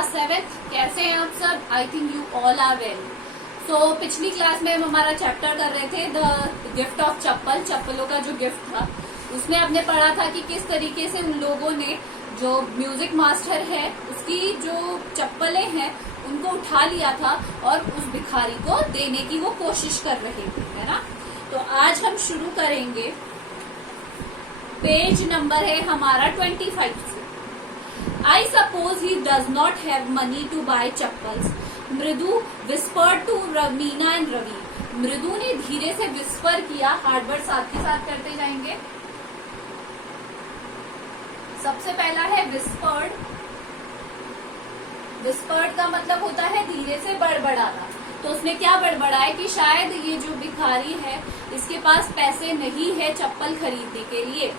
Class 7। कैसे हैं आप सब? I think you all are well. So पिछली क्लास में हम हमारा चैप्टर कर रहे थे द गिफ्ट ऑफ चप्पल, चप्पलों का जो गिफ्ट था उसमें हमने पढ़ा था कि किस तरीके से उन लोगों ने, जो म्यूजिक मास्टर है उसकी जो चप्पलें हैं उनको उठा लिया था और उस भिखारी को देने की वो कोशिश कर रहे थे, है ना। तो आज हम शुरू करेंगे, पेज नंबर है हमारा 25 से। I suppose he does not have money to buy chappals. मृदु whispered to Meena and Ravi. मृदु ने धीरे से विस्पर किया, हार्ड वर्ड साथ के साथ करते जाएंगे। सबसे पहला है विस्पर्ड। विस्पर्ड का मतलब होता है धीरे से बड़बड़ाना। तो उसने क्या बड़बड़ाया कि शायद ये जो भिखारी है इसके पास पैसे नहीं है चप्पल खरीदने के लिए।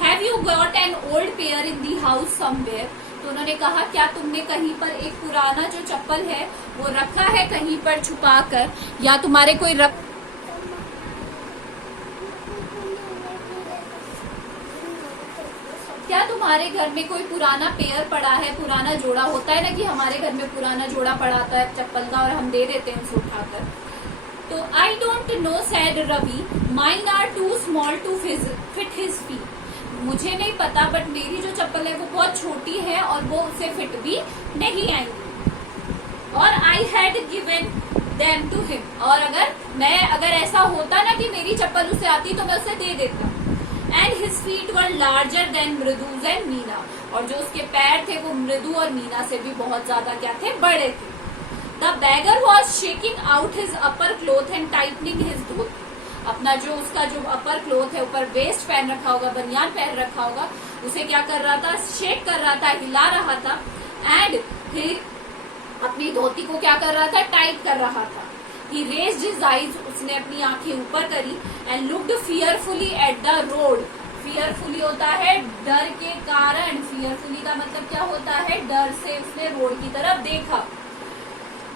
Have you got an old pair in the house somewhere? तो उन्होंने कहा क्या तुमने कहीं पर एक पुराना जो चप्पल है वो रखा है कहीं पर छुपा कर, या तुम्हारे कोई क्या तुम्हारे घर में कोई पुराना पेयर पड़ा है, पुराना जोड़ा होता है ना कि हमारे घर में पुराना जोड़ा पड़ा आता है चप्पल का और हम दे देते हैं उसे उठाकर। तो I don't know said Ravi, mine are too small to fit his feet. मुझे नहीं पता बट मेरी जो चप्पल है वो बहुत छोटी है और वो उसे फिट भी नहीं आएंगी। और I had given them to him, और अगर ऐसा होता ना कि मेरी चप्पल उसे आती तो मैं उसे दे देता। And his feet were larger than Mridu's and Meena, और जो उसके पैर थे वो मृदु और मीना से भी बहुत ज्यादा क्या थे, बड़े थे। The beggar was shaking out his upper cloth and tightening his dhoti. अपना जो उसका जो अपर क्लोथ है, ऊपर वेस्ट पहन रखा होगा, बनियान पहन रखा होगा, उसे क्या कर रहा था, शेक कर रहा था, हिला रहा था। एंड फिर अपनी धोती को क्या कर रहा था, टाइट कर रहा था। ही रेज्ड हिज आईज, उसने अपनी आंखें ऊपर करी। And looked fearfully at the road. Fearfully होता है डर के कारण, फियरफुली का मतलब क्या होता है, डर से उसने रोड की तरफ देखा।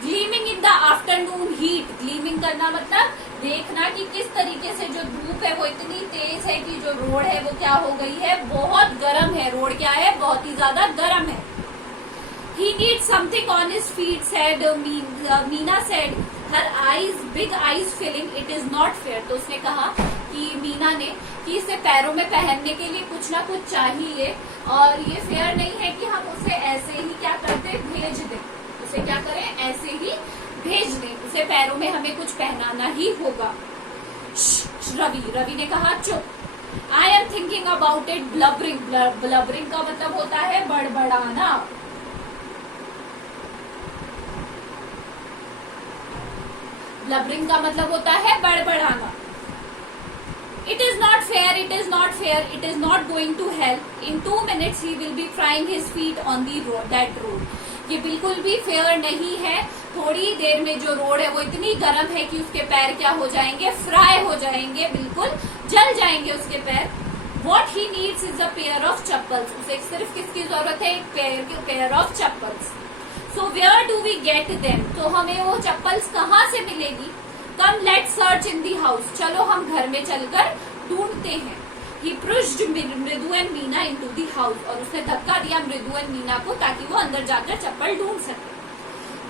Gleaming in the afternoon heat, gleaming करना मतलब देखना कि किस तरीके से जो धूप है वो इतनी तेज है कि जो रोड है वो क्या हो गई है, बहुत गर्म है। रोड क्या है, बहुत ही ज्यादा गर्म है। He needs something on his feet, said Meena said, her eyes, big eyes filling, it is not fair। तो उसने कहा कि मीना ने कि इसे पैरों में पहनने के लिए कुछ ना कुछ चाहिए और ये फेयर नहीं है कि हम उसे ऐसे ही क्या करते, भेज दें। उसे क्या करें, ऐसे ही भेज दें, उसे पैरों में हमें कुछ पहनाना ही होगा। रवि ने कहा चुप। I am thinking about it, blubbering. Blubbering का मतलब होता है बड़बड़ाना। ब्लबरिंग का मतलब होता है बड़बड़ाना। It is not fair, it is not fair, it is not going to help. In 2 minutes he will be frying his feet on the road, that road. ये बिल्कुल भी फेयर नहीं है। थोड़ी देर में जो रोड है वो इतनी गर्म है कि उसके पैर क्या हो जाएंगे, फ्राई हो जाएंगे, बिल्कुल जल जाएंगे उसके पैर। What he needs is a pair of chappals। उसे सिर्फ किसकी जरूरत है, एक pair of chappals. So where do we get them? तो हमें वो चप्पल्स कहाँ से मिलेगी? Come let's search in the house। चलो हम घर में चलकर ढूंढते हैं। He pushed मृदु and Meena into the house, और उसने धक्का दिया मृदु एंड मीना को ताकि वो अंदर जाकर चप्पल ढूंढ सके।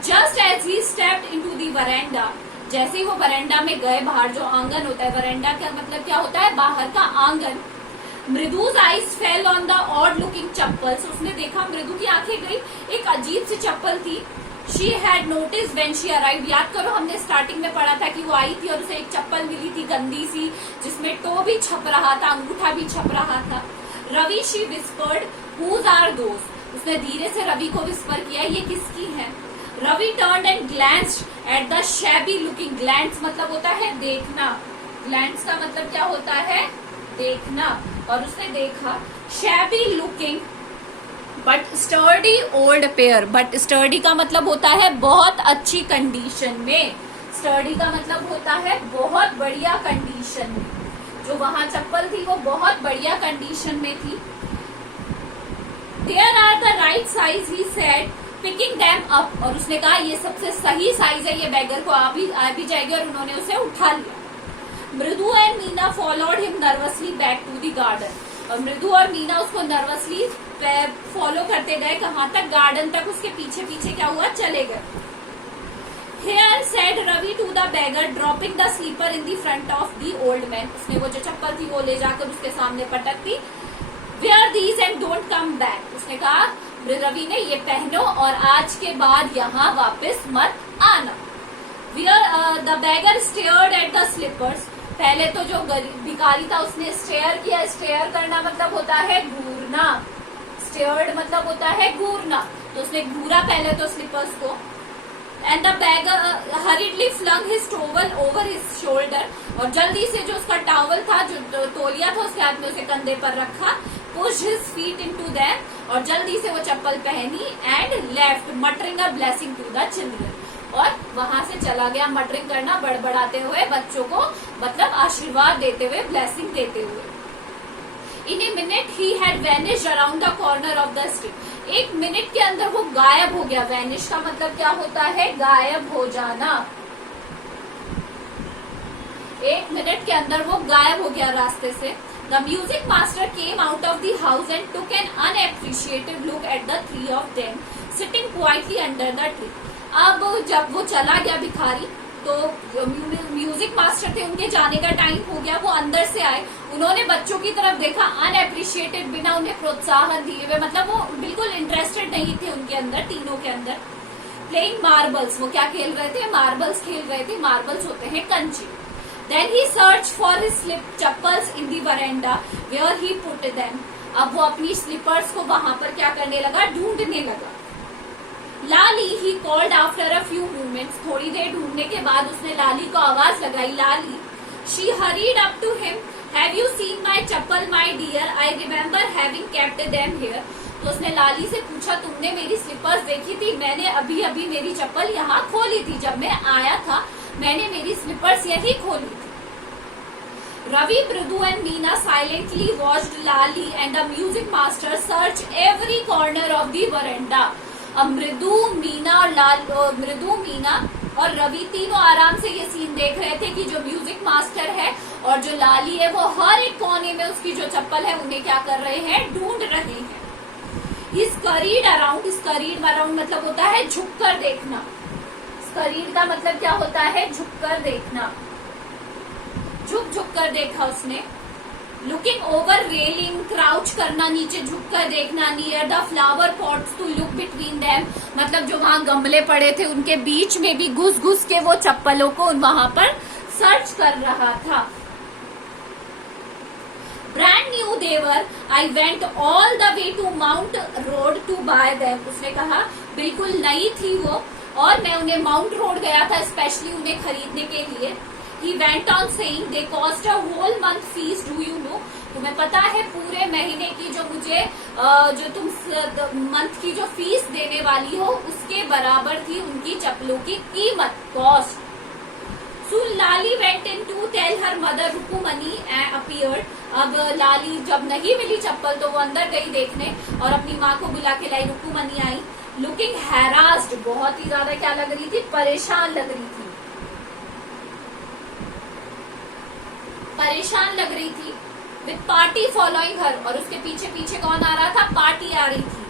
Just as he stepped into the veranda, जैसे ही वो वरांडा में गए, बाहर जो आंगन होता है, वरांडा का मतलब क्या होता है, बाहर का आंगन। मृदु's eyes fell on the odd looking chappals। उसने देखा, मृदु की आंखें गई, एक अजीब सी चप्पल थी। She had noticed when she arrived। याद करो हमने स्टार्टिंग में पढ़ा था कि वो आई थी और उसे एक चप्पल मिली थी गंदी सी, जिसमें टो भी छप रहा था, अंगूठा भी छप रहा था। Ravi she whispered, whose are those? उसने धीरे से रवि को विस्पर किया, ये किसकी है। Ravi turned and glanced at the shabby looking। glance मतलब होता है देखना, glance का मतलब क्या होता है, देखना। और उसने देखा shabby looking but sturdy old pair. But sturdy का मतलब होता है बहुत अच्छी कंडीशन में। स्टर्डी का मतलब होता है बहुत बढ़िया कंडीशन में। जो वहां चप्पल थी वो बहुत बढ़िया कंडीशन में थी। There are the right size, he said, picking them up. और उसने कहा ये सबसे सही साइज है, ये बैगर को आ भी जाएगी, और उन्होंने उसे उठा लिया। Mridu and Meena followed him nervously back to the garden. और मृदु और मीना उसको नर्वसली फॉलो करते गए, कहाँ तक, गार्डन तक, उसके पीछे पीछे क्या हुआ, चले गए। Here said Ravi to the beggar, dropping the slipper in the front of the old man. उसने वो जो चप्पल थी वो ले जाकर उसके सामने पटक दी। Wear these and don't come back. उसने कहा रवि ने, ये पहनो और आज के बाद यहाँ वापस मत आना। The beggar stared at the slippers. पहले तो जो भिखारी था उसने स्टेयर किया। स्टेयर करना मतलब होता है घूरना, स्टेयर्ड मतलब होता है घूरना, तो उसने घूरा पहले तो स्लिपर्स को। And the beggar hurriedly flung his towel over his shoulder, और जल्दी से जो उसका टॉवल था, जो तौलिया था उसके हाथ में, उसे कंधे पर रखा। pushed his feet into them, और जल्दी से वो चप्पल पहनी। And left muttering a blessing to the children, और वहां से चला गया मटरिंग करना, बड़बड़ाते हुए बच्चों को मतलब आशीर्वाद देते हुए, ब्लेसिंग देते हुए। In a minute he had vanished around the corner of the street. एक मिनट के अंदर वो गायब हो गया। वैनिश का मतलब क्या होता है, गायब हो जाना। एक मिनट के अंदर वो गायब हो गया रास्ते से। The music master came out of the house and took an unappreciative look at the three of them sitting quietly under the tree. अब जब वो चला गया भिखारी, तो म्यूजिक मास्टर थे, उनके जाने का टाइम हो गया, वो अंदर से आए। उन्होंने बच्चों की तरफ देखा, अनएप्रिशिएटेड, बिना उन्हें प्रोत्साहन दिए हुए, मतलब वो बिल्कुल इंटरेस्टेड नहीं थे उनके अंदर, तीनों के अंदर। प्लेइंग मार्बल्स, वो क्या खेल रहे थे, मार्बल्स खेल रहे थे। मार्बल्स होते हैं कंचे। Then he search for his slip chappals in the veranda where he put them. अब वो अपनी स्लीपर्स को वहां पर क्या करने लगा, ढूंढने लगा। Lali he called after a few moments, थोड़ी देर ढूंढने के बाद उसने लाली को आवाज लगाई, Lali. She hurried up to him, have you seen my chappal my dear, I remember having kept them here. तो उसने लाली से पूछा, तुमने मेरी स्लीपर्स देखी थी? मैंने अभी अभी मेरी चप्पल यहाँ खोली थी, जब मैं आया था मैंने मेरी स्लीपर्स यही खोली थी। Ravi, Mridu and Meena silently watched Lali and the music master search every corner of the veranda. अब मृदु, मीना और रवि तीनों आराम से ये सीन देख रहे थे कि जो म्यूजिक मास्टर है और जो लाली है वो हर एक कोने में उसकी जो चप्पल है उन्हें क्या कर रहे हैं, ढूंढ रहे हैं। स्करीड अराउंड मतलब होता है झुककर देखना। स्करीड का मतलब क्या होता है, झुककर देखना। झुक कर देखा उसने। लुकिंग ओवर रेलिंग, क्राउच करना, नीचे झुक कर देखना। Near the flower pots to look between them, मतलब जो वहां गमले पड़े थे उनके बीच में भी घुस घुस के वो चप्पलों को वहां पर सर्च कर रहा था। Brand new they were, I went all the way to mount road to buy them. उसने कहा बिल्कुल नई थी वो, और मैं उन्हें माउंट रोड गया था स्पेशली उन्हें खरीदने के लिए। He went on saying, they cost a whole month fees, do you know? तुम्हें पता है पूरे महीने की जो मुझे जो तुम मंथ की जो फीस देने वाली हो उसके बराबर थी उनकी चप्पलों की कीमत, cost. So Lali went in to tell her mother. रुकुमनी appeared. अब लाली जब नहीं मिली चप्पल तो वो अंदर गई देखने और अपनी माँ को बुला के लाई। रुकुमनी आई, लुकिंग हैरास्ड, बहुत ही ज्यादा क्या लग रही थी, परेशान लग रही थी, परेशान लग रही थी। विद पार्टी फॉलोइंग हर, और उसके पीछे पीछे कौन आ रहा था, पार्टी आ रही थी।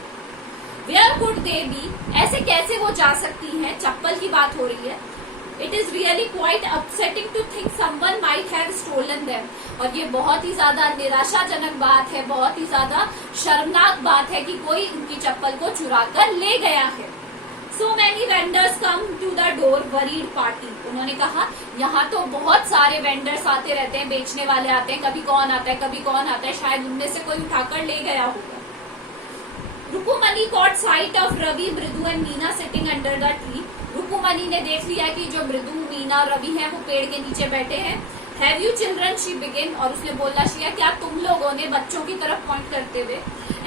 वेयर कुड दे बी, ऐसे कैसे वो जा सकती हैं, चप्पल की बात हो रही है। It is really quite upsetting to think someone might have stolen them, और ये बहुत ही ज्यादा निराशाजनक बात है, बहुत ही ज्यादा शर्मनाक बात है कि कोई उनकी चप्पल को चुरा कर ले गया है। So many vendors come to the door, worried party. उन्होंने कहा यहाँ तो बहुत सारे वेंडर्स आते रहते हैं, बेचने वाले आते हैं, कभी कौन आता है कभी कौन आता है, शायद उनमें से कोई उठाकर ले गया होगा। रुकुमनी caught sight of Ravi, Mridu and Meena sitting under the tree. रुकुमनी ने देख लिया कि जो मृदु, मीना और रवि हैं वो पेड़ के नीचे बैठे हैं। Have you children? She began, और उसने बोलना किया, क्या तुम लोगों ने, बच्चों की तरफ पॉइंट करते हुए।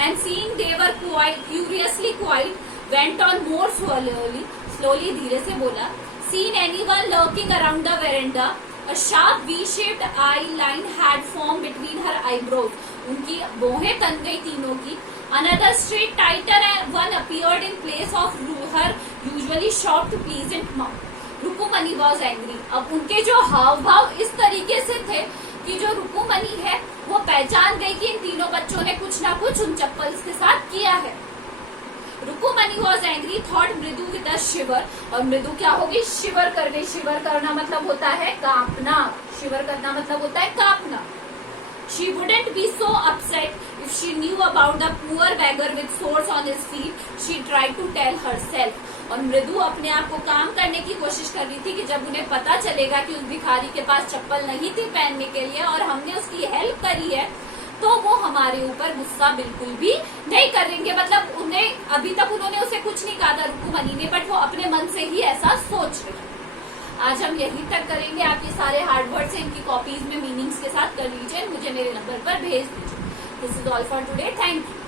And seeing they were curiously quiet, went on more slowly, धीरे से बोला, seen anyone lurking around the veranda? A sharp V-shaped eye line had formed between her eyebrows. उनकी भौहें तन गई तीनों की। Another straight tighter and one appeared in place of her usually soft pleasant mouth. रुकुमनी was angry. अब उनके जो हाव भाव इस तरीके से थे कि जो रुकुमनी है वो पहचान गई कि इन तीनों बच्चों ने कुछ ना कुछ उन चप्पल्स के साथ किया है। रुकुमनी वॉज एंग्री, थॉट मृदु विद अ शिवर, और मृदु क्या होगी, शिवर कर गई। शिवर करना मतलब होता है कांपना, शिवर करना मतलब होता है कांपना। She wouldn't be so upset if she knew about the poor beggar with sores on his feet. She tried to tell herself. और मृदु अपने आप को काम करने की कोशिश कर रही थी कि जब उन्हें पता चलेगा कि उस भिखारी के पास चप्पल नहीं थी पहनने के लिए और हमने उसकी हेल्प करी है, तो वो हमारे ऊपर गुस्सा बिल्कुल भी नहीं करेंगे। मतलब उन्हें अभी तक उन्होंने उसे कुछ नहीं कहा था रुकुमनी ने, बट वो अपने मन से ही ऐसा सोच रही है। आज हम यही तक करेंगे। आप ये सारे हार्ड वर्ड से इनकी कॉपीज में मीनिंग्स के साथ कर लीजिए, मुझे मेरे नंबर पर भेज दीजिए। This is all for today, thank you.